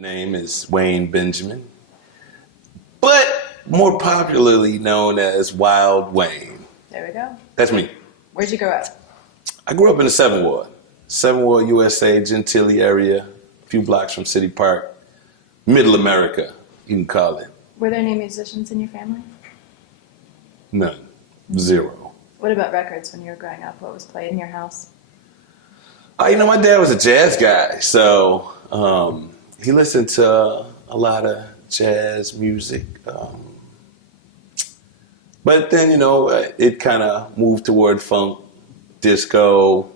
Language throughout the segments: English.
name is Wayne Benjamin, but more popularly known as Wild Wayne. There we go. That's me. Where'd you grow up? I grew up in the 7th Ward. 7th Ward, USA, Gentilly area, a few blocks from City Park. Middle America, you can call it. Were there any musicians in your family? None. Zero. What about records when you were growing up? What was played in your house? My dad was a jazz guy, so he listened to a lot of jazz music. But then, it kind of moved toward funk, disco,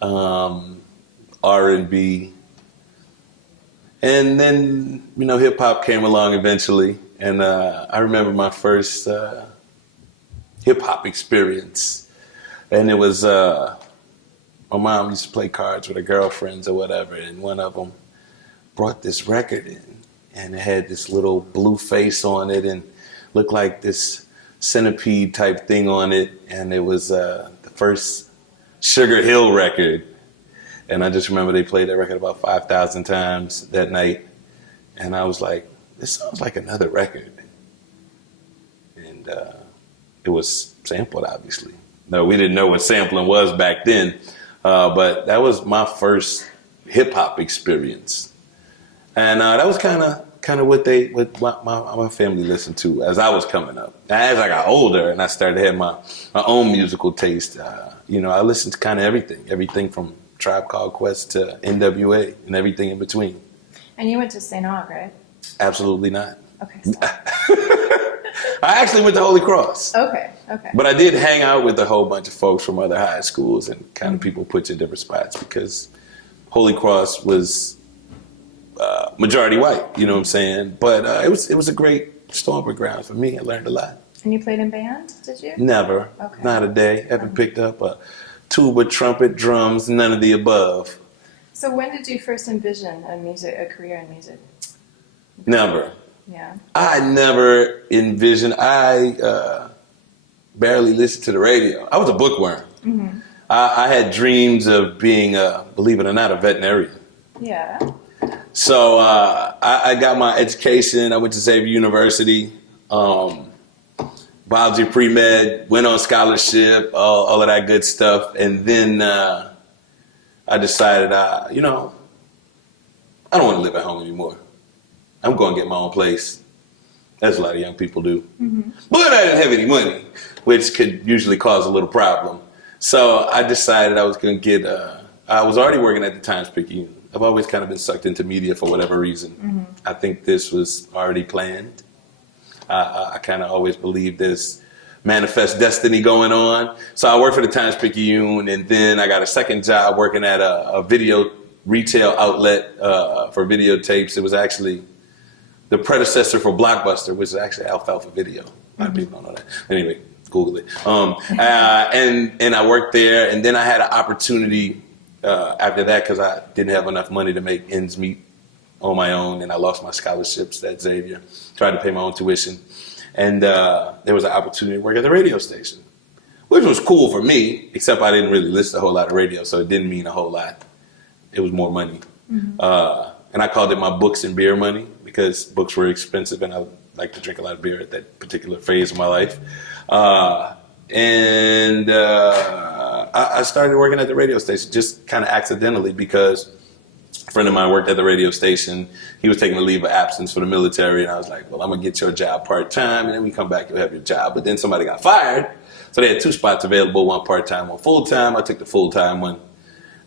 R&B. And then, hip hop came along eventually. And I remember my first hip hop experience. And it was, my mom used to play cards with her girlfriends or whatever. And one of them brought this record in. And it had this little blue face on it and looked like this centipede type thing on it. And it was the first Sugar Hill record. And I just remember they played that record about 5,000 times that night. And I was like, this sounds like another record. And it was sampled, obviously. No, we didn't know what sampling was back then. But that was my first hip hop experience. And that was kind of what my family listened to as I was coming up. As I got older and I started to have my own musical taste, I listened to kind of everything from Tribe Called Quest to NWA and everything in between. And you went to St. Aug, right? Absolutely not. Okay. So. I actually went to Holy Cross. Okay. But I did hang out with a whole bunch of folks from other high schools and kind of people put you in different spots because Holy Cross was majority white, you know what I'm saying? But it was a great stomping ground for me. I learned a lot. And you played in band, did you? Never. Okay. Not a day. Haven't picked up a tuba, trumpet, drums, none of the above. So when did you first envision a career in music? Never. Yeah. I never envisioned. I barely listened to the radio. I was a bookworm. Mm-hmm. I had dreams of being, believe it or not, a veterinarian. Yeah. So I got my education. I went to Xavier University, biology pre-med, went on scholarship, all of that good stuff. And then I decided, I don't want to live at home anymore. I'm going to get my own place, as a lot of young people do. Mm-hmm. But I didn't have any money, which could usually cause a little problem. So I decided I was going to get, I was already working at the Times-Picayune. I've always kind of been sucked into media for whatever reason. Mm-hmm. I think this was already planned. I kind of always believed there's manifest destiny going on. So I worked for the Times-Picayune, and then I got a second job working at a video retail outlet for videotapes. It was actually the predecessor for Blockbuster, which is actually Alfalfa Video. A lot of people don't know that. Anyway, Google it. And I worked there, and then I had an opportunity after that, because I didn't have enough money to make ends meet on my own, and I lost my scholarships at Xavier, tried to pay my own tuition. And there was an opportunity to work at the radio station, which was cool for me, except I didn't really listen to a whole lot of radio, so it didn't mean a whole lot. It was more money. Mm-hmm. And I called it my books and beer money, because books were expensive, and I like to drink a lot of beer at that particular phase of my life. I started working at the radio station just kind of accidentally, because a friend of mine worked at the radio station. He was taking a leave of absence for the military, and I was like, well, I'm going to get your job part-time, and then we come back, you'll have your job. But then somebody got fired, so they had 2 spots available, one part-time, one full-time. I took the full-time one,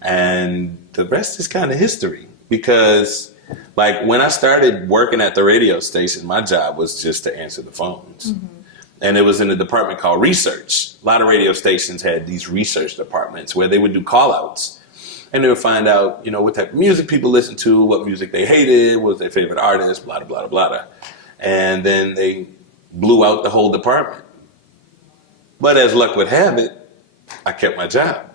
and the rest is kind of history, because like when I started working at the radio station, my job was just to answer the phones. Mm-hmm. And it was in a department called research. A lot of radio stations had these research departments where they would do call-outs. And they would find out, what type of music people listened to, what music they hated, what was their favorite artist, blah, blah, blah, blah. And then they blew out the whole department. But as luck would have it, I kept my job.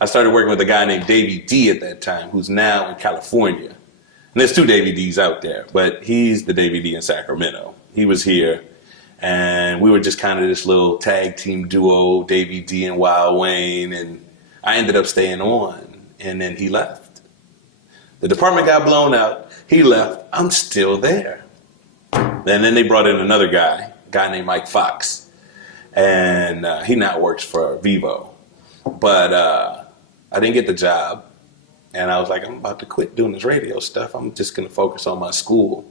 I started working with a guy named Davey D at that time, who's now in California. And there's 2 Davey Ds out there, but he's the Davey D in Sacramento. He was here. And we were just kind of this little tag team duo, Davey D and Wild Wayne. And I ended up staying on, and then he left. The department got blown out. He left. I'm still there. And then they brought in another guy, a guy named Mike Fox. And he now works for Vivo. But I didn't get the job. And I was like, I'm about to quit doing this radio stuff. I'm just going to focus on my school.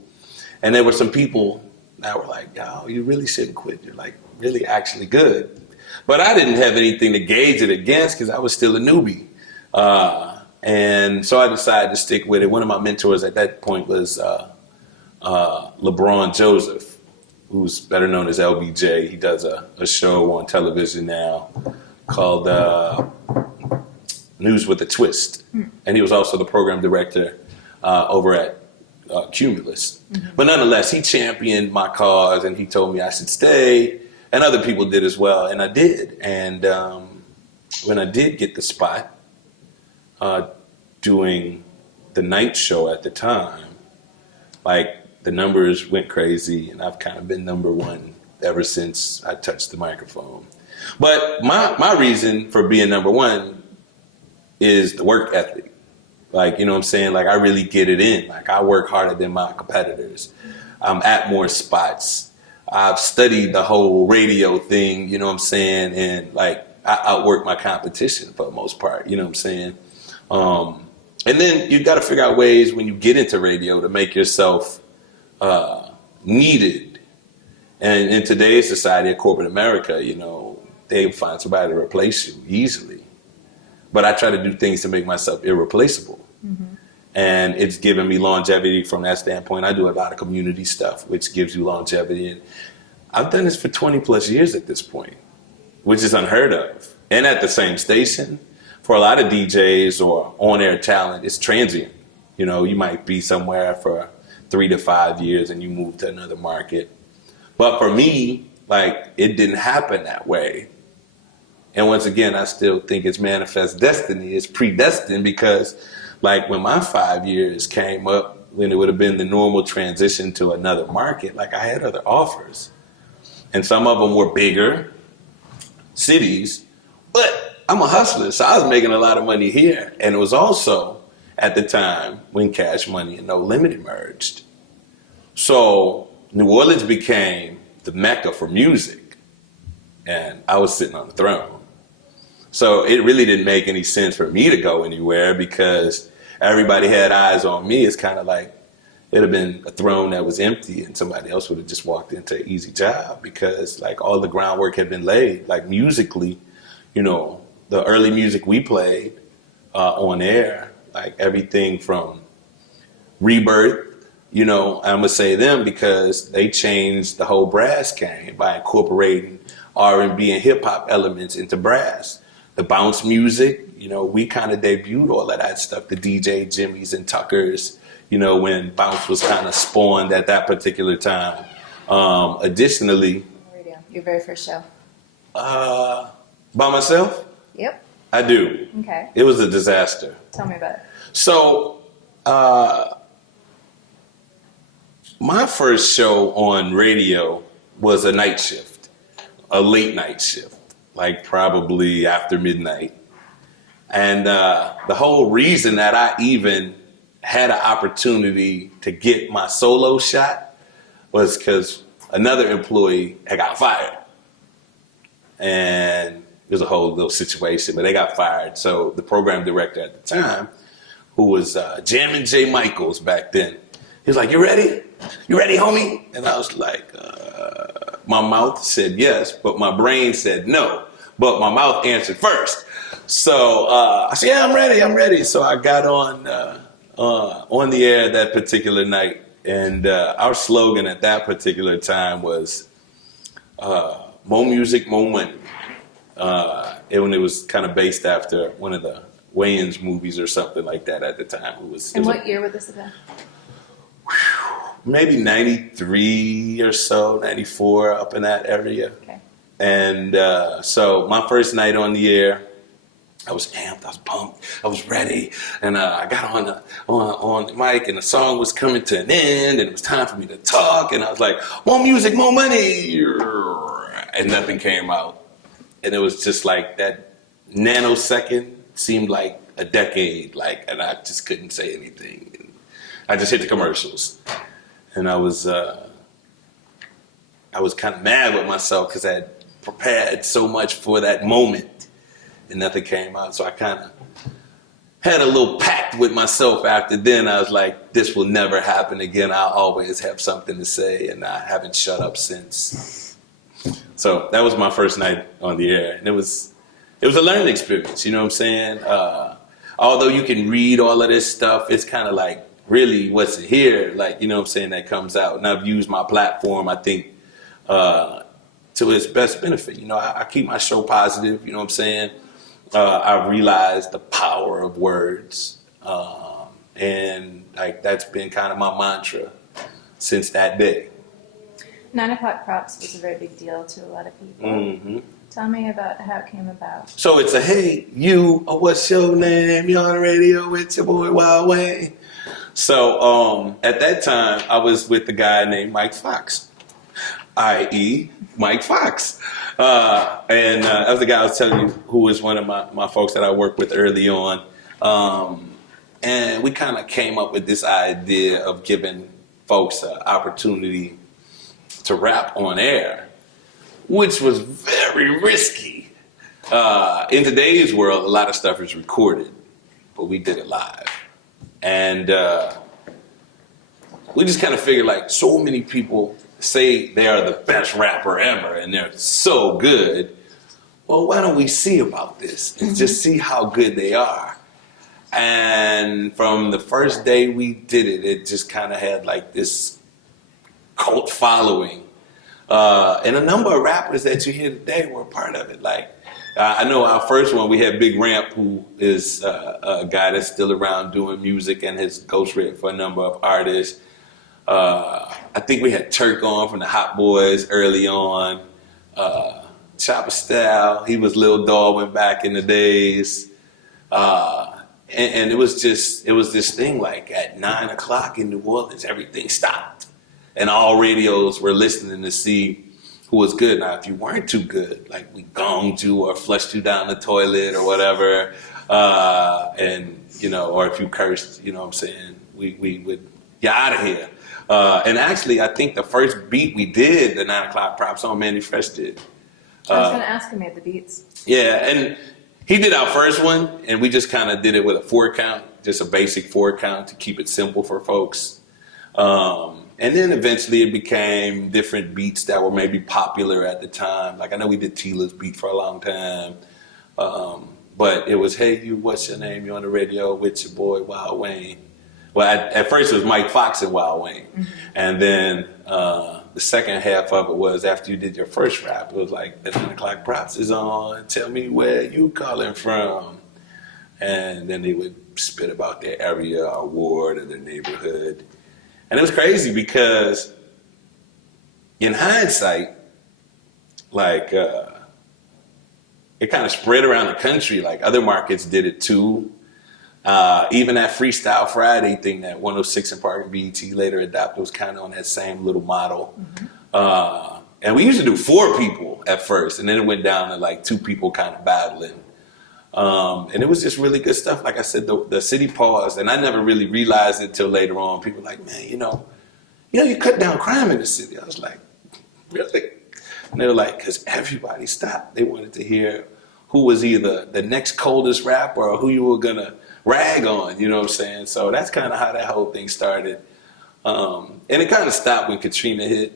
And there were some people that were like, yo, you really shouldn't quit. You're like really actually good. But I didn't have anything to gauge it against because I was still a newbie. And so I decided to stick with it. One of my mentors at that point was LeBron Joseph, who's better known as LBJ. He does a show on television now called News with a Twist. And he was also the program director over at Cumulus. But nonetheless, he championed my cause and he told me I should stay. And other people did as well. And I did. And when I did get the spot doing the night show at the time, like the numbers went crazy. And I've kind of been number one ever since I touched the microphone. But my reason for being number one is the work ethic. Like, you know what I'm saying? Like, I really get it in. Like, I work harder than my competitors. I'm at more spots. I've studied the whole radio thing, you know what I'm saying? And, like, I outwork my competition for the most part, you know what I'm saying? And then you got to figure out ways when you get into radio to make yourself needed. And in today's society, in corporate America, you know, they find somebody to replace you easily. But I try to do things to make myself irreplaceable. And it's given me longevity from that standpoint. I do a lot of community stuff, which gives you longevity. And I've done this for 20 plus years at this point, which is unheard of. And at the same station, for a lot of DJs or on-air talent, it's transient. You know, you might be somewhere for 3 to 5 years and you move to another market. But for me, like, it didn't happen that way. And once again, I still think it's manifest destiny. It's predestined because, like, when my 5 years came up, when it would have been the normal transition to another market, like, I had other offers. And some of them were bigger cities, but I'm a hustler, so I was making a lot of money here. And it was also at the time when Cash Money and No Limit emerged. So New Orleans became the mecca for music, and I was sitting on the throne. So it really didn't make any sense for me to go anywhere because everybody had eyes on me. It's kind of like it'd have been a throne that was empty and somebody else would have just walked into an easy job because, like, all the groundwork had been laid. Like, musically, you know, the early music we played on air, like everything from Rebirth, you know, I'm gonna say them because they changed the whole brass game by incorporating R&B and hip hop elements into brass. The bounce music, you know, we kind of debuted all of that stuff, the DJ Jimmys and Tuckers, you know, when bounce was kind of spawned at that particular time. Additionally, Radio, your very first show. by myself, Yep. I do. Okay. It was a disaster. Tell me about it. So, my first show on radio was a night shift, a late night shift, like probably after midnight. And the whole reason that I even had an opportunity to get my solo shot was because another employee had got fired. And it was a whole little situation, but they got fired. So the program director at the time, who was Jammin' J. Michaels back then, he was like, you ready? You ready, homie? And I was like, my mouth said yes, but my brain said no. But my mouth answered first. So I said, yeah, I'm ready. So I got on the air that particular night. And our slogan at that particular time was more music, more money. And it was kind of based after one of the Wayans movies or something like that at the time. And what year would this have been? Maybe 93 or so, 94, up in that area. Okay. And so my first night on the air, I was amped, I was pumped, I was ready. And I got on the mic and the song was coming to an end and it was time for me to talk. And I was like, more music, more money. And nothing came out. And it was just like that nanosecond seemed like a decade, like, and I just couldn't say anything. And I just hit the commercials, and I was kind of mad with myself because I had prepared so much for that moment, and nothing came out. So I kind of had a little pact with myself after then. I was like, this will never happen again. I'll always have something to say, and I haven't shut up since. So that was my first night on the air, and it was a learning experience, you know what I'm saying? Although you can read all of this stuff, it's kind of like, really, what's here, like, you know what I'm saying, that comes out. And I've used my platform, I think, to its best benefit. You know, I keep my show positive, you know what I'm saying? I realized the power of words. And like that's been kind of my mantra since that day. 9 o'clock props was a very big deal to a lot of people. Mm-hmm. Tell me about how it came about. So it's a, hey, you, what's your name? You're on the radio with your boy Wild Wayne. So at that time, I was with a guy named Mike Fox, i.e. Mike Fox. And that was the guy I was telling you who was one of my folks that I worked with early on. And we kind of came up with this idea of giving folks an opportunity to rap on air, which was very risky. In today's world, a lot of stuff is recorded, but we did it live. And we just kind of figured like so many people say they are the best rapper ever and they're so good. Well, why don't we see about this and just see how good they are? And from the first day we did it, it just kind of had like this cult following. And a number of rappers that you hear today were a part of it. Like, I know our first one, we had Big Ramp, who is a guy that's still around doing music and has ghostwritten for a number of artists. I think we had Turk on from the Hot Boys early on. Chopper Style, he was Lil Darwin back in the days. And it was this thing like at 9 o'clock in New Orleans, everything stopped. And all radios were listening to see who was good. Now, if you weren't too good, like we gonged you or flushed you down the toilet or whatever, and, you know, or if you cursed, you know what I'm saying, we would, you're out of here. And actually, I think the first beat we did, the 9 o'clock props on, Manny Fresh did. I was going to ask him at the beats. Yeah, and he did our first one, and we just kind of did it with a 4 count, just a basic 4 count to keep it simple for folks. And then eventually it became different beats that were maybe popular at the time. Like I know we did Tila's beat for a long time. But it was, hey, you, what's your name? You're on the radio with your boy Wild Wayne. Well, at first it was Mike Fox and Wild Wayne. Mm-hmm. And then the second half of it was after you did your first rap, it was like, the 9 o'clock props is on. Tell me where you calling from. And then they would spit about their area or ward or their neighborhood. And it was crazy because in hindsight, like it kind of spread around the country. Like other markets did it too. Even that Freestyle Friday thing that 106 and Park and BET later adopted was kind of on that same little model. Mm-hmm. And we used to do 4 people at first, and then it went down to like 2 people kind of battling. And it was just really good stuff. Like I said, the city paused, and I never really realized it until later on. People were like, man, you know, you cut down crime in the city. I was like, really? And they were like, because everybody stopped. They wanted to hear who was either the next coldest rapper or who you were going to rag on, you know what I'm saying? So that's kind of how that whole thing started. And it kind of stopped when Katrina hit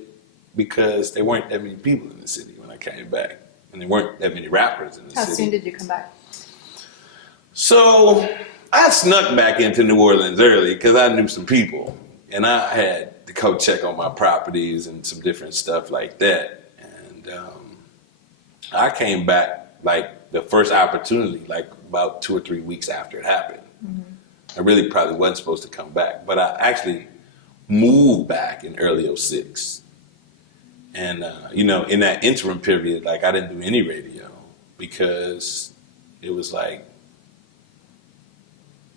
because there weren't that many people in the city when I came back. And there weren't that many rappers in the city. How soon did you come back? So I snuck back into New Orleans early because I knew some people. And I had to go check on my properties and some different stuff like that. And I came back like the first opportunity, like about 2 or 3 weeks after it happened. Mm-hmm. I really probably wasn't supposed to come back, but I actually moved back in early 06. And, you know, in that interim period, like I didn't do any radio because it was like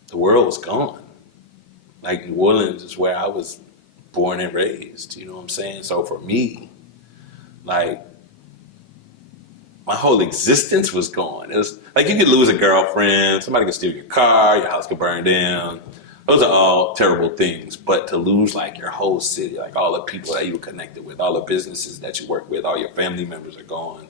the world was gone. Like New Orleans is where I was born and raised, you know what I'm saying? So for me, like my whole existence was gone. It was like you could lose a girlfriend, somebody could steal your car, your house could burn down. Those are all terrible things. But to lose like your whole city, like all the people that you were connected with, all the businesses that you work with, all your family members are gone.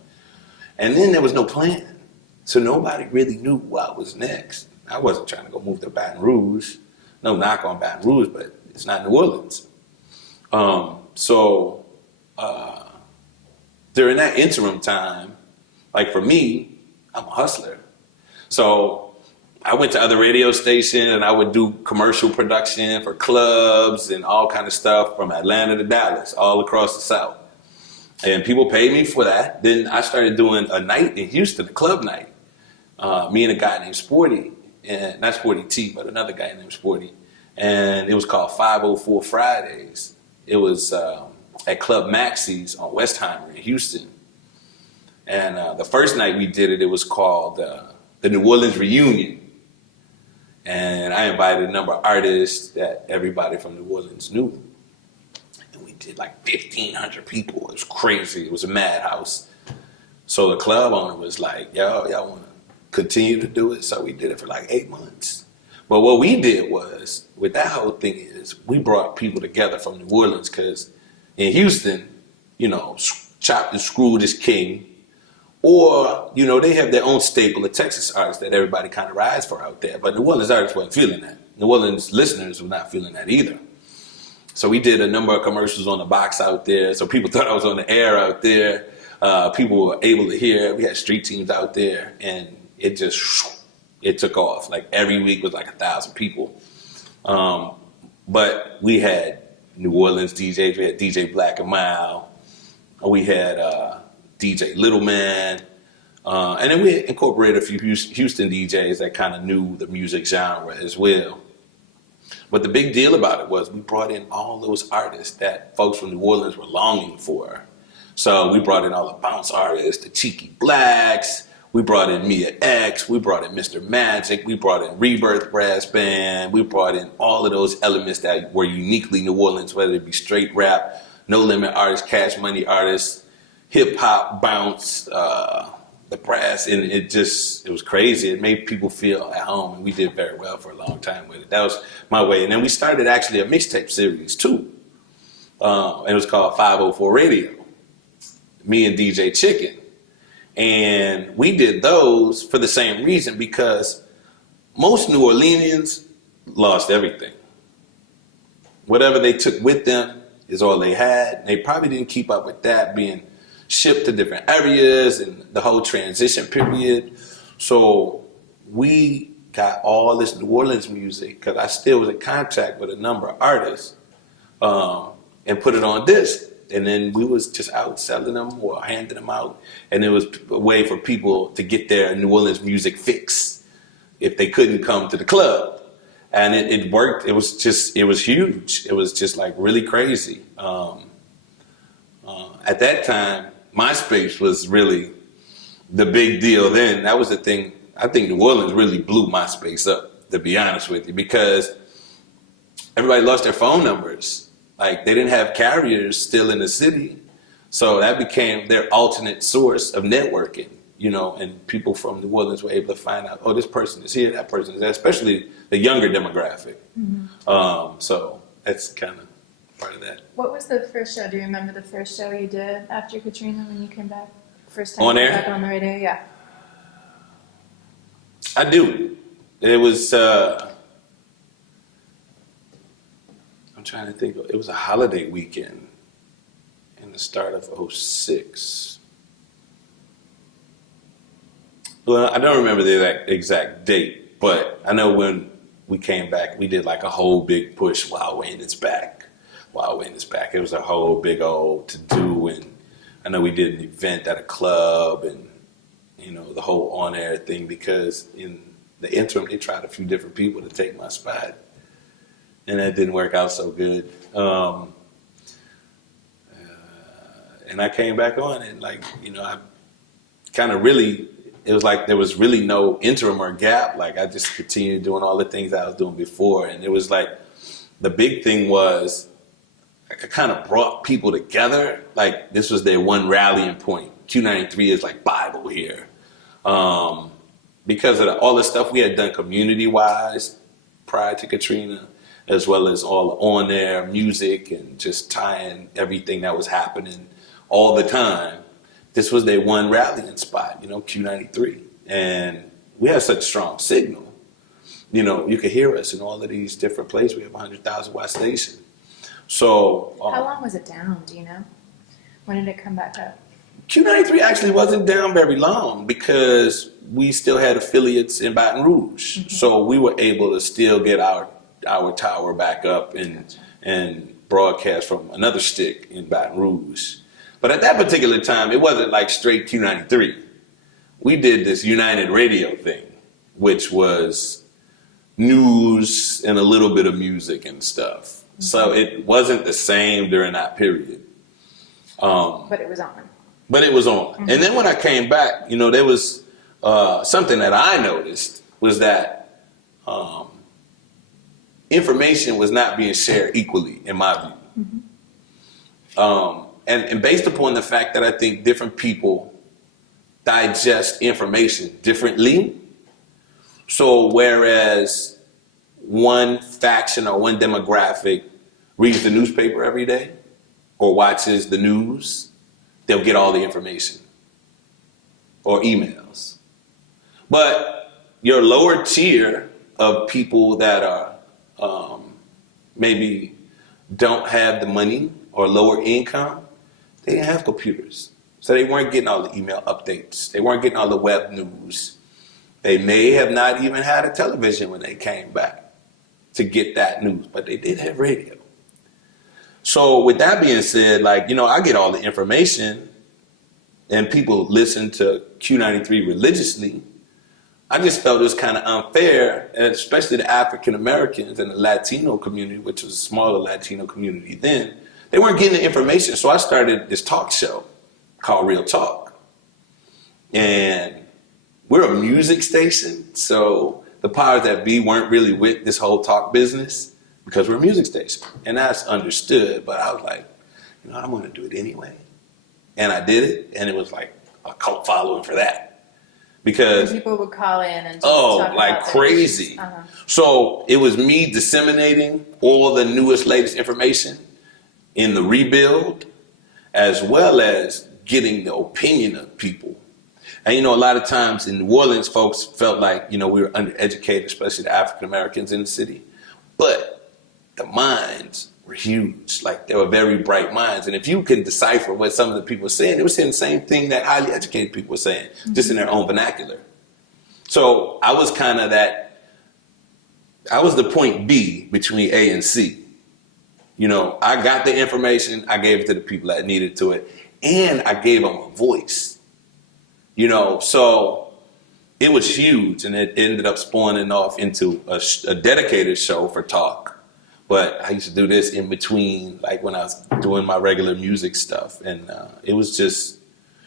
And then there was no plan. So nobody really knew what was next. I wasn't trying to go move to Baton Rouge. No knock on Baton Rouge, but it's not New Orleans. So during that interim time, like for me, I'm a hustler. So I went to other radio stations and I would do commercial production for clubs and all kind of stuff from Atlanta to Dallas, all across the South. And people paid me for that. Then I started doing a night in Houston, a club night. Me and a guy named Sporty, and not Sporty T, but another guy named Sporty. And it was called 504 Fridays. It was at Club Maxie's on Westheimer in Houston. And the first night we did it, it was called the New Orleans Reunion. And I invited a number of artists that everybody from New Orleans knew. And we did like 1,500 people. It was crazy. It was a madhouse. So the club owner was like, y'all want to continue to do it? So we did it for like 8 months. But what we did was, with that whole thing is, we brought people together from New Orleans because in Houston, you know, chopped and screwed is king. Or, you know, they have their own staple of Texas artists that everybody kind of rides for out there. But New Orleans artists weren't feeling that. New Orleans listeners were not feeling that either. So we did a number of commercials on the box out there. So people thought I was on the air out there. People were able to hear. We had street teams out there. And it took off. Like every week was like 1,000 people. But we had New Orleans DJs. We had DJ Black and Mild. We had DJ Little Man. And then we incorporated a few Houston DJs that kind of knew the music genre as well. But the big deal about it was we brought in all those artists that folks from New Orleans were longing for. So we brought in all the bounce artists, the Cheeky Blacks. We brought in Mia X. We brought in Mr. Magic. We brought in Rebirth Brass Band. We brought in all of those elements that were uniquely New Orleans, whether it be straight rap, No Limit artists, Cash Money artists, hip hop, bounce, the brass, and it was crazy. It made people feel at home, and we did very well for a long time with it. That was my way. And then we started actually a mixtape series too. And it was called 504 Radio. Me and DJ Chicken. And we did those for the same reason, because most New Orleanians lost everything. Whatever they took with them is all they had. They probably didn't keep up with that, being shipped to different areas and the whole transition period. So we got all this New Orleans music, because I still was in contact with a number of artists, and put it on disc. And then we was just out selling them or handing them out. And it was a way for people to get their New Orleans music fix if they couldn't come to the club. And it worked. It was huge. It was just like really crazy. At that time, MySpace was really the big deal then. That was the thing. I think New Orleans really blew MySpace up, to be honest with you, because everybody lost their phone numbers. Like, they didn't have carriers still in the city. So that became their alternate source of networking, you know, and people from New Orleans were able to find out, oh, this person is here, that person is there, especially the younger demographic. Mm-hmm. So that's kind of part of that. What was the first show? Do you remember the first show you did after Katrina when you came back? First time on you air? came back on the radio? Yeah. I do. It was, I'm trying to think. It was a holiday weekend in the start of 2006. Well, I don't remember the exact date, but I know when we came back, we did like a whole big push, Wild Wayne is back. Wild Wayne is back. It was a whole big old to-do, and I know we did an event at a club, and, you know, the whole on-air thing, because in the interim, they tried a few different people to take my spot. And that didn't work out so good. And I came back on, and like, you know, I kind of really, it was like there was really no interim or gap. Like, I just continued doing all the things I was doing before. And it was like, the big thing was, like, I kind of brought people together. Like, this was their one rallying point. Q93 is like Bible here. Because of all the stuff we had done community-wise prior to Katrina, as well as all on-air music and just tying everything that was happening all the time. This was their one rallying spot, Q93. And we had such a strong signal. You could hear us in all of these different places. We have 100,000 watt station. So how long was it down? Do you know? When did it come back up? Q93 actually wasn't down very long because we still had affiliates in Baton Rouge. Mm-hmm. So we were able to still get our tower back up and broadcast from another stick in Baton Rouge. But at that particular time, it wasn't like straight Q93. We did this United Radio thing, which was news and a little bit of music and stuff. Mm-hmm. So it wasn't the same during that period. But it was on. But it was on. Mm-hmm. And then when I came back, there was something that I noticed was that information was not being shared equally, in my view. Mm-hmm. And based upon the fact that I think different people digest information differently. So whereas one faction or one demographic reads the newspaper every day or watches the news, they'll get all the information or emails. But your lower tier of people that are maybe don't have the money or lower income, they didn't have computers. So they weren't getting all the email updates. They weren't getting all the web news. They may have not even had a television when they came back to get that news, but they did have radio. So with that being said, I get all the information and people listen to Q93 religiously. I just felt it was kind of unfair, and especially the African Americans and the Latino community, which was a smaller Latino community then, they weren't getting the information. So I started this talk show called Real Talk. And we're a music station, so the powers that be weren't really with this whole talk business because we're a music station. And that's understood, but I was like, I'm going to do it anyway. And I did it, and it was like a cult following for that. Because people would call in and just talk like about crazy. Uh-huh. So it was me disseminating all the newest, latest information in the rebuild, as well as getting the opinion of people. And a lot of times in New Orleans, folks felt like we were undereducated, especially the African Americans in the city. But the minds were huge. Like, they were very bright minds. And if you can decipher what some of the people were saying, they were saying the same thing that highly educated people were saying, mm-hmm. just in their own vernacular. So I was kind of I was the point B between A and C. I got the information, I gave it to the people that needed to it, and I gave them a voice. So it was huge, and it ended up spawning off into a dedicated show for talk. But I used to do this in between, like when I was doing my regular music stuff. And it was just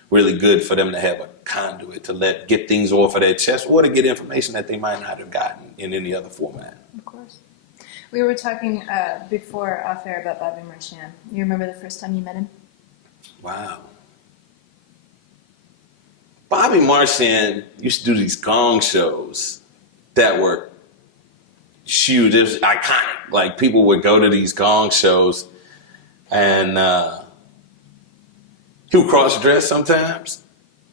really good for them to have a conduit to get things off of their chest or to get information that they might not have gotten in any other format. Of course. We were talking before off air about Bobby Marchand. You remember the first time you met him? Wow. Bobby Marchand used to do these gong shows that were huge. It was iconic. Like, people would go to these gong shows, and he would cross-dress sometimes,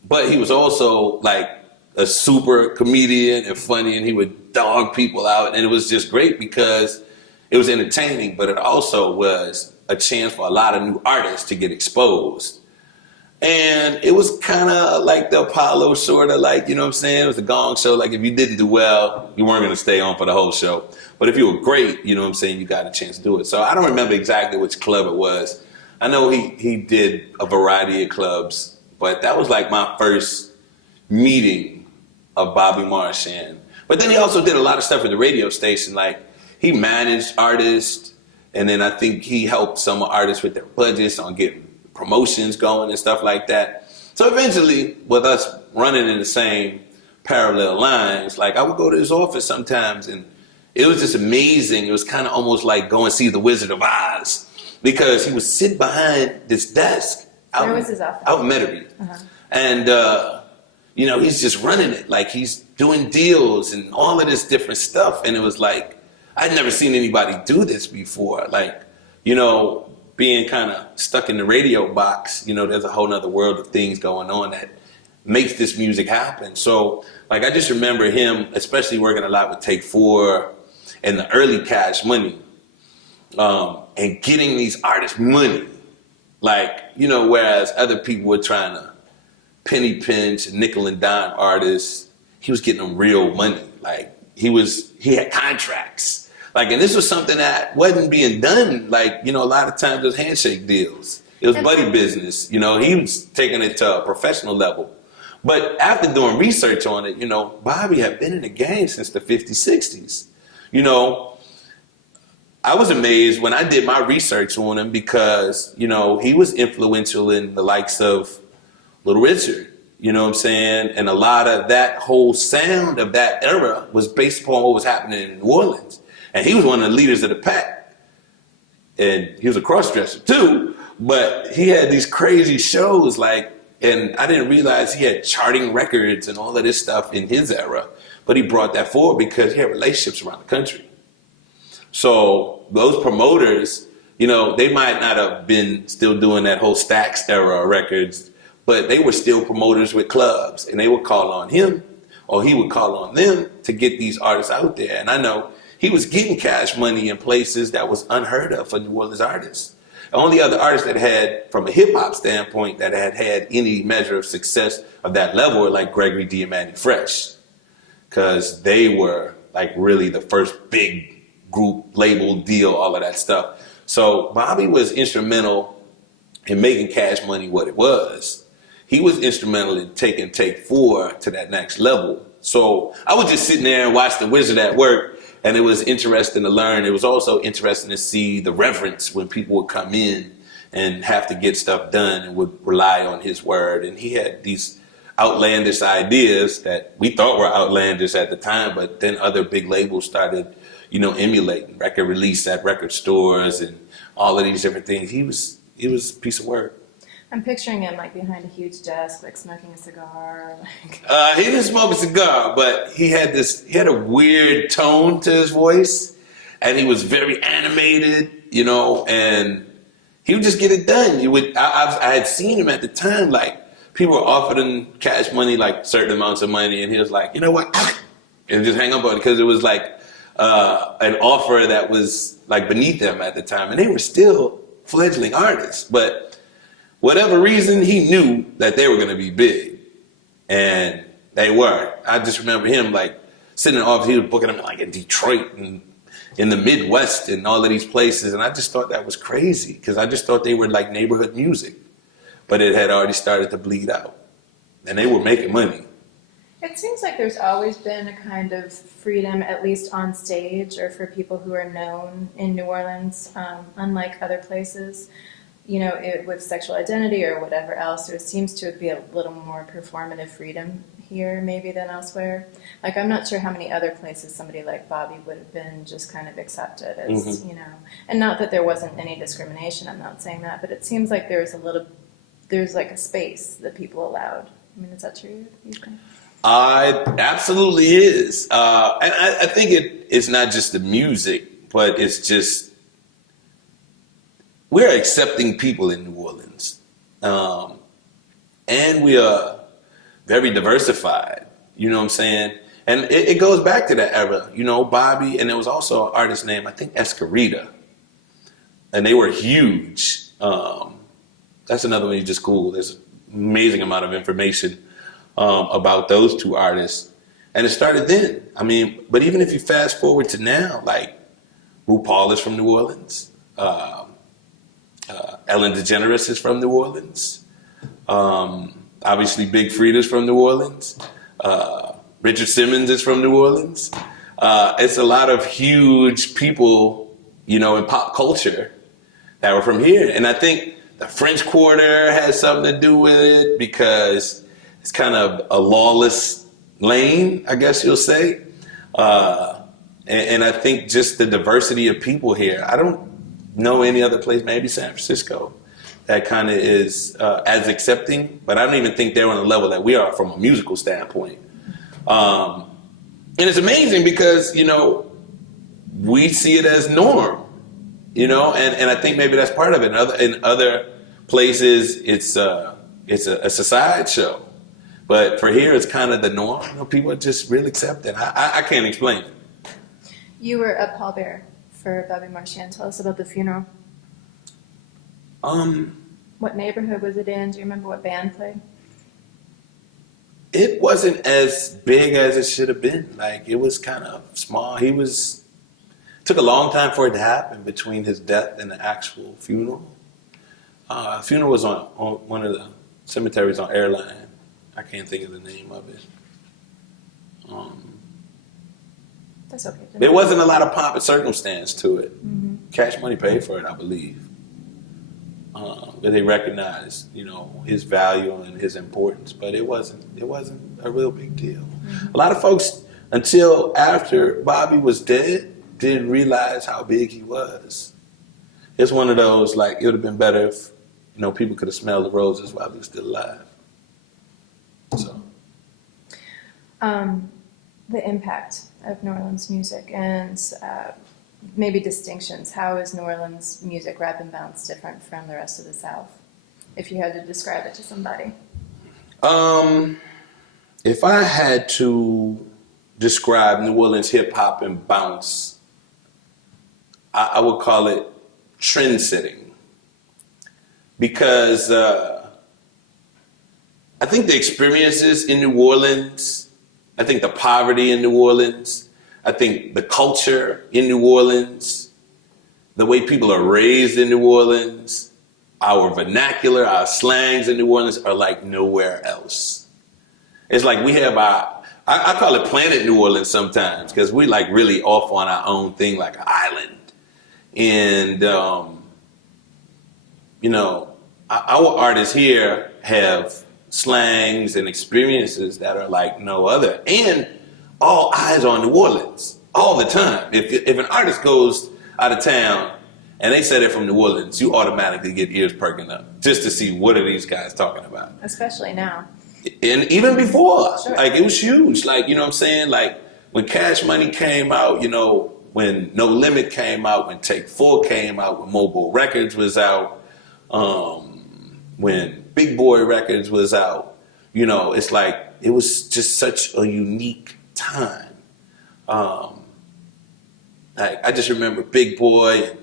but he was also like a super comedian and funny, and he would dog people out, and it was just great because it was entertaining, but it also was a chance for a lot of new artists to get exposed. And it was kind of like the Apollo, sort of like, It was a gong show. Like, if you didn't do well, you weren't going to stay on for the whole show. But if you were great, you got a chance to do it. So I don't remember exactly which club it was. I know he did a variety of clubs, but that was like my first meeting of Bobby Marchand. But then he also did a lot of stuff at the radio station. Like, he managed artists, and then I think he helped some artists with their budgets on getting promotions going and stuff like that. So eventually, with us running in the same parallel lines, like, I would go to his office sometimes, and it was just amazing. It was kind of almost like go and see the Wizard of Oz, because he would sit behind this desk. Where was his office? Out in Metairie. Uh-huh. And, he's just running it. Like, he's doing deals and all of this different stuff. And it was like, I'd never seen anybody do this before. Like, being kind of stuck in the radio box, there's a whole nother world of things going on that makes this music happen. So, like, I just remember him, especially working a lot with Take 4 and the early Cash Money, and getting these artists money. Like, whereas other people were trying to penny pinch and nickel and dime artists, he was getting them real money. Like, he had contracts. Like, and this was something that wasn't being done. Like, a lot of times it was handshake deals. It was buddy business. He was taking it to a professional level. But after doing research on it, Bobby had been in the game since the 50s, 60s. I was amazed when I did my research on him because, he was influential in the likes of Little Richard, you know what I'm saying? And a lot of that whole sound of that era was based upon what was happening in New Orleans. And he was one of the leaders of the pack. And he was a cross-dresser too, but he had these crazy shows and I didn't realize he had charting records and all of this stuff in his era, but he brought that forward because he had relationships around the country. So those promoters, they might not have been still doing that whole Stax era records, but they were still promoters with clubs, and they would call on him or he would call on them to get these artists out there. And I know he was getting Cash Money in places that was unheard of for New Orleans artists. The only other artists that had, from a hip hop standpoint, that had any measure of success of that level were like Gregory D and Mannie Fresh, because they were like really the first big group, label, deal, all of that stuff. So Bobby was instrumental in making Cash Money what it was. He was instrumental in taking Take 4 to that next level. So I was just sitting there and watch the wizard at work, and it was interesting to learn. It was also interesting to see the reverence when people would come in and have to get stuff done and would rely on his word. And he had these outlandish ideas that we thought were outlandish at the time, but then other big labels started emulating record release at record stores and all of these different things. He was a piece of work. I'm picturing him like behind a huge desk, like smoking a cigar. He didn't smoke a cigar, but he had a weird tone to his voice, and he was very animated, and he would just get it done. I had seen him at the time, like people were offering him Cash Money, like certain amounts of money, and he was like, you know what, and just hang up on it because it was like an offer that was like beneath them at the time, and they were still fledgling artists, but whatever reason, he knew that they were going to be big, and they were. I just remember him like sitting in the office. He was booking them like in Detroit and in the Midwest and all of these places, and I just thought that was crazy because I just thought they were like neighborhood music, but it had already started to bleed out, and they were making money. It seems like there's always been a kind of freedom, at least on stage or for people who are known in New Orleans, unlike other places. With sexual identity or whatever else, there seems to be a little more performative freedom here maybe than elsewhere. Like, I'm not sure how many other places somebody like Bobby would have been just kind of accepted as, and not that there wasn't any discrimination, I'm not saying that, but it seems like there's like a space that people allowed. I mean, is that true, you think? It absolutely is. And I think it's not just the music, but it's just, we're accepting people in New Orleans. And we are very diversified, you know what I'm saying? And it goes back to that era, Bobby, and there was also an artist named, I think, Escarita. And they were huge. That's another one you just Google. There's an amazing amount of information about those two artists. And it started then. I mean, but even if you fast forward to now, like RuPaul is from New Orleans. Ellen DeGeneres is from New Orleans. Obviously, Big Frida's from New Orleans. Richard Simmons is from New Orleans. It's a lot of huge people, in pop culture that were from here. And I think the French Quarter has something to do with it because it's kind of a lawless lane, I guess you'll say. And I think just the diversity of people here. I don't know any other place, maybe San Francisco, that kind of is as accepting, but I don't even think they're on the level that we are from a musical standpoint. And it's amazing because, you know, we see it as norm, you know, and I think maybe that's part of it. In other places, it's a sideshow. But for here, it's kind of the norm. You know, people just really accept it. I can't explain it. You were a pallbearer for Bobby Marchand. Tell us about the funeral. What neighborhood was it in? Do you remember what band played? It wasn't as big as it should have been. Like, it was kind of small. Took a long time for it to happen between his death and the actual funeral. Funeral was on one of the cemeteries on Airline. I can't think of the name of it. That's okay. There wasn't a lot of pomp and circumstance to it. Mm-hmm. Cash Money paid for it, I believe. But they recognized, you know, his value and his importance. But it wasn't a real big deal. Mm-hmm. A lot of folks, until after Bobby was dead, didn't realize how big he was. It's one of those, like, it would have been better if, you know, people could have smelled the roses while he was still alive. So. The impact of New Orleans music and maybe distinctions. How is New Orleans music, rap and bounce, different from the rest of the South? If you had to describe it to somebody. If I had to describe New Orleans hip hop and bounce, I would call it trend setting. Because I think the experiences in New Orleans, I think the poverty in New Orleans, I think the culture in New Orleans, the way people are raised in New Orleans, our vernacular, our slangs in New Orleans are like nowhere else. It's like we have I call it Planet New Orleans sometimes, because we like really off on our own thing, like an island. And, you know, our artists here have slangs and experiences that are like no other, and all eyes on New Orleans all the time. If an artist goes out of town and they say they're from New Orleans, you automatically get ears perking up just to see what are these guys talking about. Especially now. And even before, Sure. Like, it was huge. Like, you know what I'm saying? Like, when Cash Money came out, you know, when No Limit came out, when Take 4 came out, when Mobile Records was out, when Big Boy Records was out, you know, it's like, it was just such a unique time. Like, I just remember Big Boy and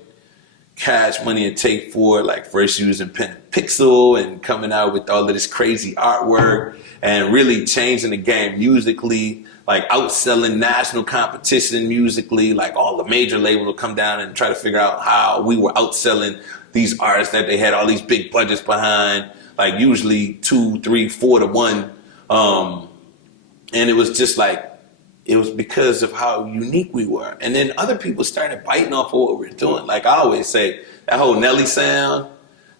Cash Money and Take 4, like, first using Pen and Pixel and coming out with all of this crazy artwork and really changing the game musically, like outselling national competition musically. Like, all the major labels would come down and try to figure out how we were outselling these artists that they had all these big budgets behind, like usually 2, 3, 4 to 1. And it was just like, it was because of how unique we were. And then other people started biting off of what we were doing. Like I always say, that whole Nelly sound,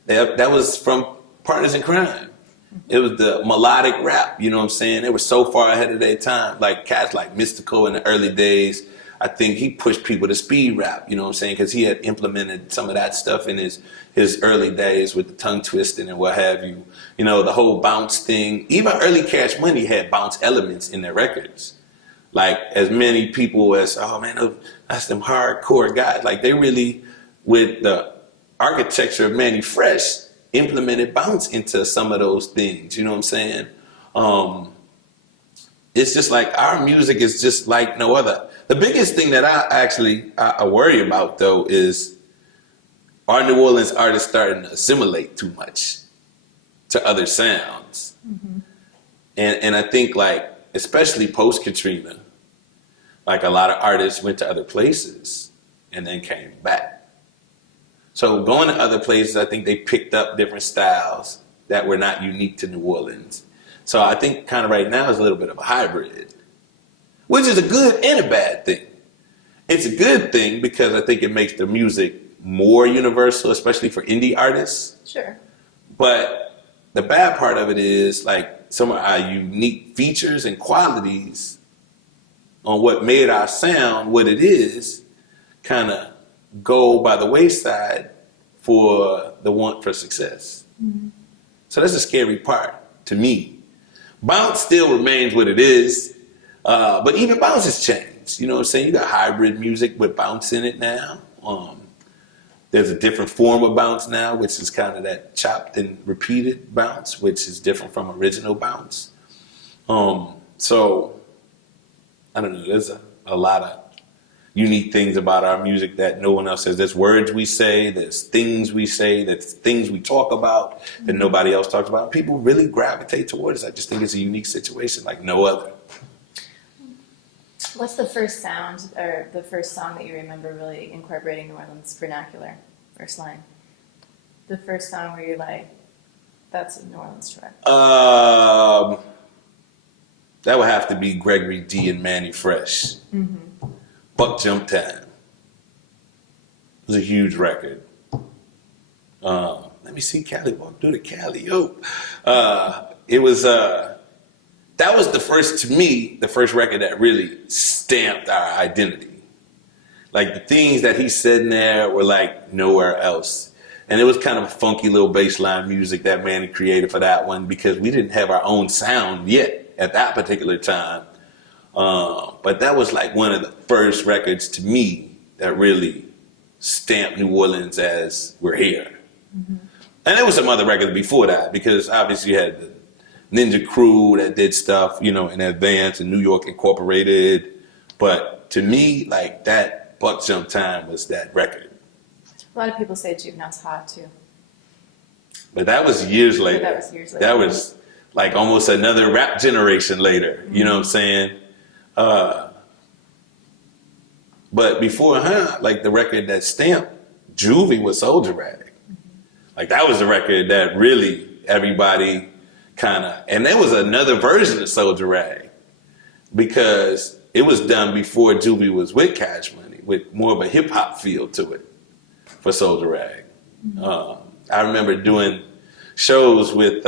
that was from Partners in Crime. It was the melodic rap, you know what I'm saying? They were so far ahead of their time. Like cats like Mystical in the early days, I think he pushed people to speed rap, you know what I'm saying? Because he had implemented some of that stuff in his early days with the tongue twisting and what have you. You know, the whole bounce thing. Even early Cash Money had bounce elements in their records. Like, as many people as, oh man, that's them hardcore guys. Like, they really, with the architecture of Manny Fresh, implemented bounce into some of those things. You know what I'm saying? It's just like our music is just like no other. The biggest thing that I worry about, though, is our New Orleans artists starting to assimilate too much to other sounds. Mm-hmm. And I think, like, especially post-Katrina, like a lot of artists went to other places and then came back. So going to other places, I think they picked up different styles that were not unique to New Orleans. So I think kind of right now is a little bit of a hybrid, which is a good and a bad thing. It's a good thing because I think it makes the music more universal, especially for indie artists. Sure. But the bad part of it is, like, some of our unique features and qualities on what made our sound what it is kind of go by the wayside for the want for success. Mm-hmm. So that's the scary part to me. Bounce still remains what it is, but even bounce has changed. You know what I'm saying? You got hybrid music with bounce in it now. There's a different form of bounce now, which is kind of that chopped and repeated bounce, which is different from original bounce. So I don't know. There's a lot of unique things about our music that no one else says. There's words we say, there's things we say, there's things we talk about that nobody else talks about. People really gravitate towards it. I just think it's a unique situation like no other. What's the first sound or the first song that you remember really incorporating New Orleans vernacular, first line? The first song where you're like, that's a New Orleans track. That would have to be Gregory D and Mannie Fresh. Mm-hmm. Buck Jump Time. It was a huge record. Let me see Cali walk through the Cali. It was that was the first, to me, the first record that really stamped our identity. Like the things that he said in there were like nowhere else. And it was kind of a funky little bass line music that Manny created for that one because we didn't have our own sound yet at that particular time. But that was like one of the first records to me that really stamped New Orleans as we're here. Mm-hmm. And there was some other records before that because obviously you had the Ninja Crew that did stuff, you know, in advance and New York Incorporated. But to me, like that Buck Jump Time was that record. A lot of people say Juvenile's hot too. But that was years later. That was years later. That was like almost another rap generation later. Mm-hmm. You know what I'm saying? But before like the record that stamped Juvie was Soldier Rag. Mm-hmm. Like that was the record that really everybody kind of, and there was another version of Soldier Rag because it was done before Juvie was with Cash Money with more of a hip hop feel to it for Soldier Rag. Mm-hmm. I remember doing shows with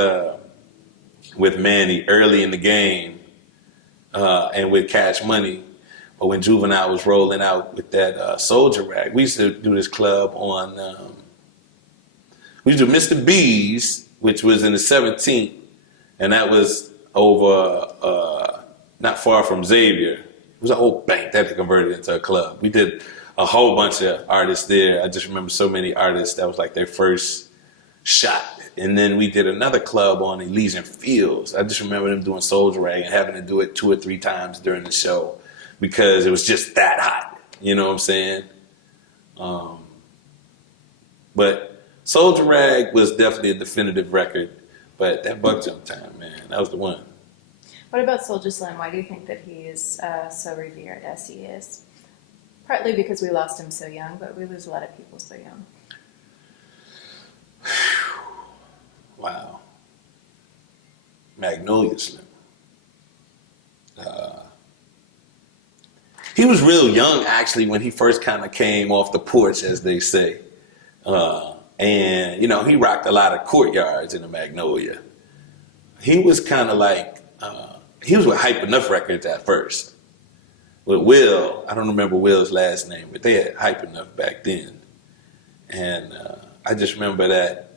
Manny early in the game and with Cash Money. But when Juvenile was rolling out with that Soldier Rag, we used to do this club on, we used to do Mr. B's, which was in the 17th, and that was over not far from Xavier. It was an old bank that had converted into a club. We did a whole bunch of artists there. I just remember so many artists. That was like their first shot. And then we did another club on Elysian Fields. I just remember them doing Soldier Rag and having to do it 2 or 3 times during the show because it was just that hot. You know what I'm saying? But Soldier Rag was definitely a definitive record. But that Buck Jump Time, man, that was the one. What about Soulja Slim? Why do you think that he is so revered as he is? Partly because we lost him so young, but we lose a lot of people so young. Wow. Magnolia Slim. He was real young, actually, when he first kind of came off the porch, as they say. And, you know, he rocked a lot of courtyards in the Magnolia. He was kind of like, he was with Hype Enough Records at first. With Will, I don't remember Will's last name, but they had Hype Enough back then. And I just remember that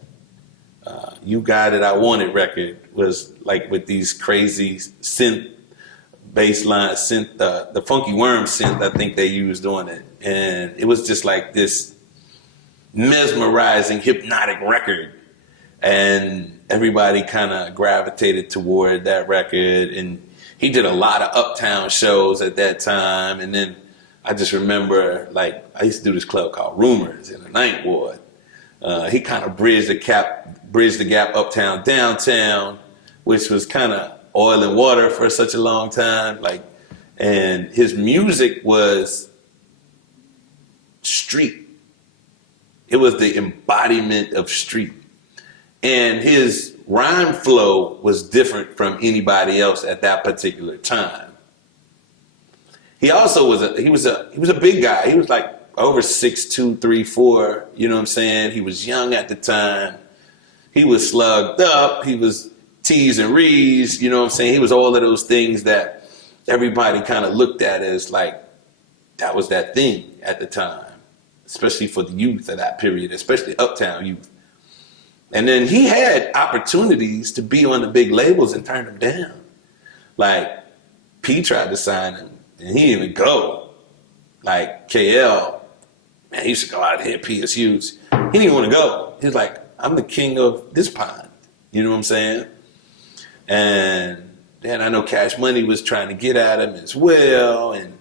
You Got It, I Wanted record was like with these crazy synth bass line synth, the Funky Worm synth I think they used on it. And it was just like this mesmerizing, hypnotic record. And everybody kind of gravitated toward that record. And he did a lot of uptown shows at that time. And then I just remember, like, I used to do this club called Rumors in the Ninth Ward. He kind of bridged the gap uptown, downtown, which was kind of oil and water for such a long time. Like, and his music was street. It was the embodiment of street. And his rhyme flow was different from anybody else at that particular time. He also was a big guy. He was like over 6'2", 3'4", you know what I'm saying? He was young at the time. He was slugged up. He was T's and R's, you know what I'm saying? He was all of those things that everybody kind of looked at as like, that was that thing at the time. especially for the youth of that period, especially Uptown youth. And then he had opportunities to be on the big labels and turn them down. Like, P tried to sign him, and he didn't even go. Like, KL, man, he used to go out here at PSUs. He didn't even want to go. He was like, I'm the king of this pond. You know what I'm saying? And then I know Cash Money was trying to get at him as well. And,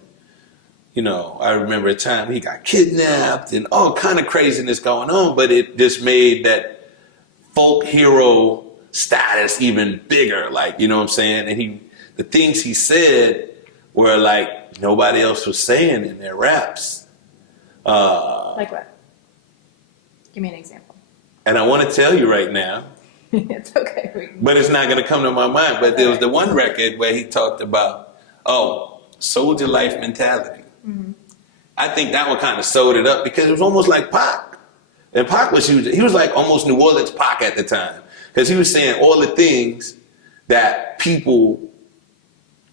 you know, I remember a time he got kidnapped and all kind of craziness going on, but it just made that folk hero status even bigger. Like, you know what I'm saying? And the things he said were like nobody else was saying in their raps. Like what? Give me an example. And I want to tell you right now, It's okay. but it's not going to come to my mind. But there was the one record where he talked about, soldier life mentality. Mm-hmm. I think that one kind of sold it up because it was almost like Pac. And Pac was huge. He was like almost New Orleans Pac at the time because he was saying all the things that people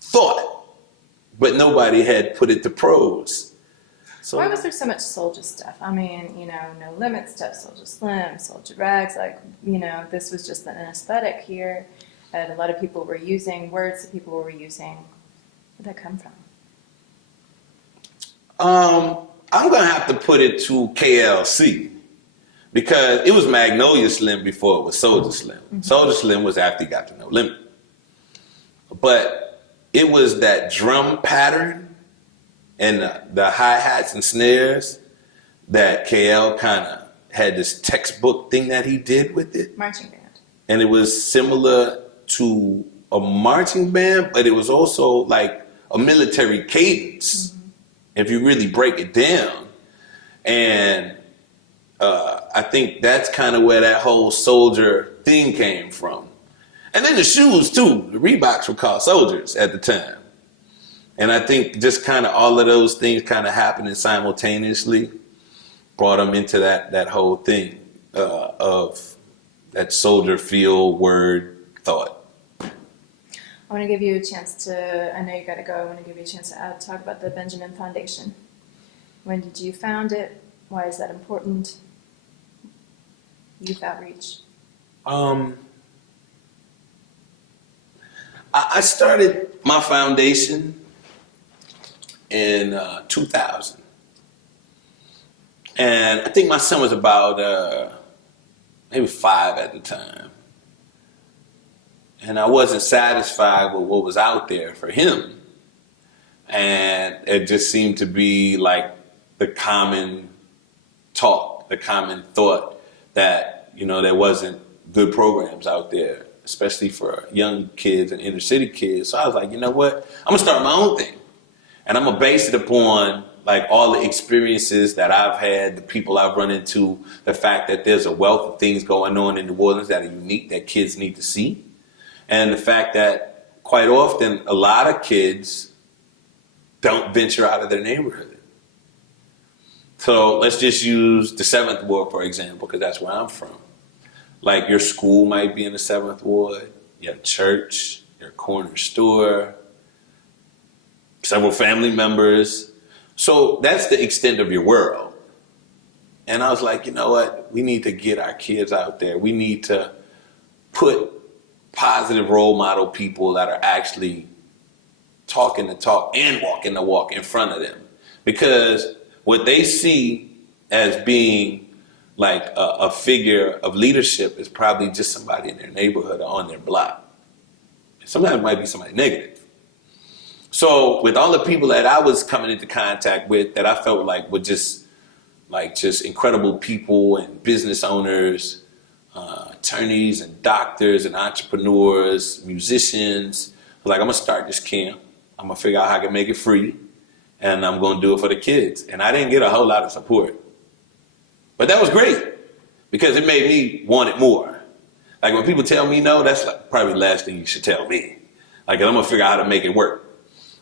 thought, but nobody had put it to prose. So Why was there so much Soulja stuff? I mean, you know, No Limit stuff, Soulja Slim, Soulja Rags, like, you know, this was just an aesthetic here. And a lot of people were using words that people were using. Where'd that come from? I'm going to have to put it to KLC because it was Magnolia Slim before it was Soulja Slim. Mm-hmm. Soulja Slim was after he got to No Limit. But it was that drum pattern and the hi-hats and snares that KL kind of had this textbook thing that he did with it. Marching band. And it was similar to a marching band, but it was also like a military cadence, if you really break it down. And I think that's kind of where that whole soldier thing came from. And then the shoes too. The Reeboks were called soldiers at the time. And I think just kind of all of those things kind of happening simultaneously brought them into that whole thing of that soldier feel, word, thought. I want to give you a chance to, I know you got to go, I want to give you a chance to talk about the Benjamin Foundation. When did you found it? Why is that important? Youth outreach. I started my foundation in 2000. And I think my son was about maybe 5 at the time. And I wasn't satisfied with what was out there for him. And it just seemed to be like the common talk, the common thought that, you know, there wasn't good programs out there, especially for young kids and inner city kids. So I was like, you know what? I'm gonna start my own thing. And I'm gonna base it upon like all the experiences that I've had, the people I've run into, the fact that there's a wealth of things going on in New Orleans that are unique that kids need to see. And the fact that quite often a lot of kids don't venture out of their neighborhood. So let's just use the 7th Ward, for example, because that's where I'm from. Like your school might be in the 7th Ward, your church, your corner store, several family members. So that's the extent of your world. And I was like, you know what? We need to get our kids out there. We need to put positive role model people that are actually talking the talk and walking the walk in front of them. Because what they see as being like a figure of leadership is probably just somebody in their neighborhood or on their block. Sometimes it might be somebody negative. So with all the people that I was coming into contact with that I felt like were just incredible people and business owners, attorneys and doctors and entrepreneurs, musicians, I was like, I'm gonna start this camp. I'm gonna figure out how I can make it free and I'm gonna do it for the kids. And I didn't get a whole lot of support. But that was great because it made me want it more. Like when people tell me no, that's like probably the last thing you should tell me. Like I'm gonna figure out how to make it work.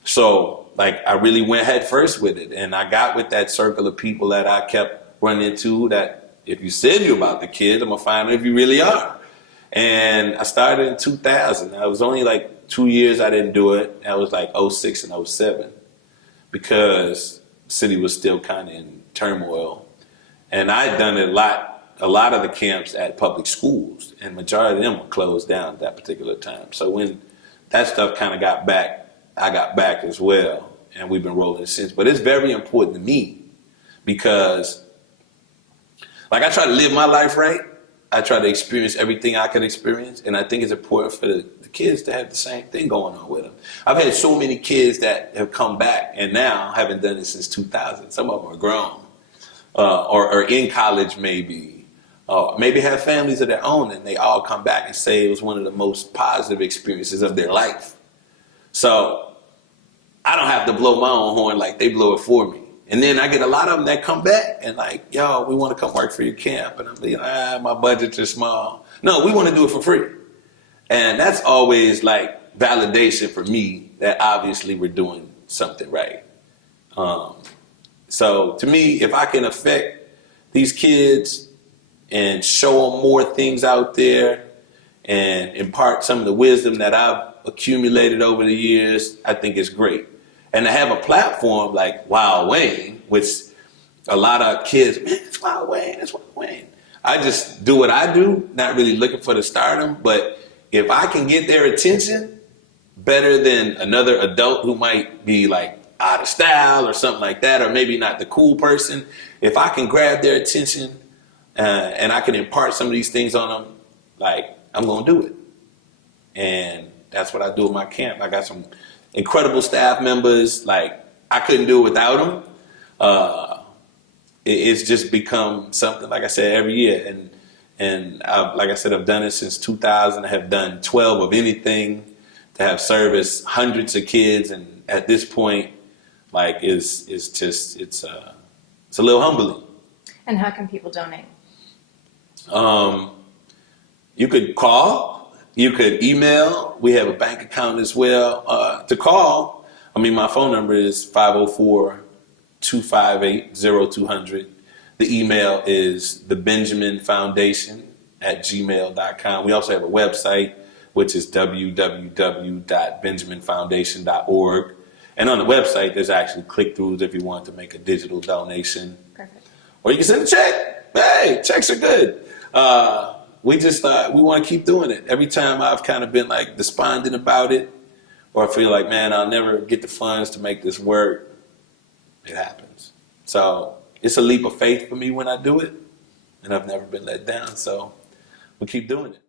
So like I really went head first with it, and I got with that circle of people that I kept running into that if you said you about the kids, I'm gonna find out if you really are. And I started in 2000. I was only like 2 years I didn't do it. That was like 06 and 07 because the city was still kind of in turmoil. And I'd done a lot of the camps at public schools, and majority of them were closed down at that particular time. So when that stuff kind of got back, I got back as well, and we've been rolling since. But it's very important to me because, like, I try to live my life right. I try to experience everything I can experience, and I think it's important for the kids to have the same thing going on with them. I've had so many kids that have come back and now haven't done it since 2000. Some of them are grown or in college maybe, maybe have families of their own, and they all come back and say it was one of the most positive experiences of their life. So I don't have to blow my own horn like they blow it for me. And then I get a lot of them that come back and like, yo, we want to come work for your camp. And I'm like, my budgets are small. No, we want to do it for free. And that's always like validation for me that obviously we're doing something right. So to me, if I can affect these kids and show them more things out there and impart some of the wisdom that I've accumulated over the years, I think it's great. And to have a platform like Wild Wayne, which a lot of kids, man, it's Wild Wayne, it's Wild Wayne. I just do what I do, not really looking for the stardom, but if I can get their attention better than another adult who might be like out of style or something like that, or maybe not the cool person, if I can grab their attention and I can impart some of these things on them, like, I'm going to do it. And that's what I do at my camp. I got some incredible staff members. Like, I couldn't do it without them. It's just become something, like I said, every year. And like I said, I've done it since 2000. I have done 12 of anything, to have serviced hundreds of kids. And at this point, like, it's a little humbling. And how can people donate? You could call, you could email. We have a bank account as well. To call, my phone number is 504-258-0200. The email is thebenjaminfoundation@gmail.com. We also have a website, which is www.benjaminfoundation.org. And on the website, there's actually click-throughs if you want to make a digital donation. Perfect. Or you can send a check. Hey, checks are good. We just we want to keep doing it. Every time I've kind of been like despondent about it, or I feel like, man, I'll never get the funds to make this work, it happens. So it's a leap of faith for me when I do it, and I've never been let down. So we keep doing it.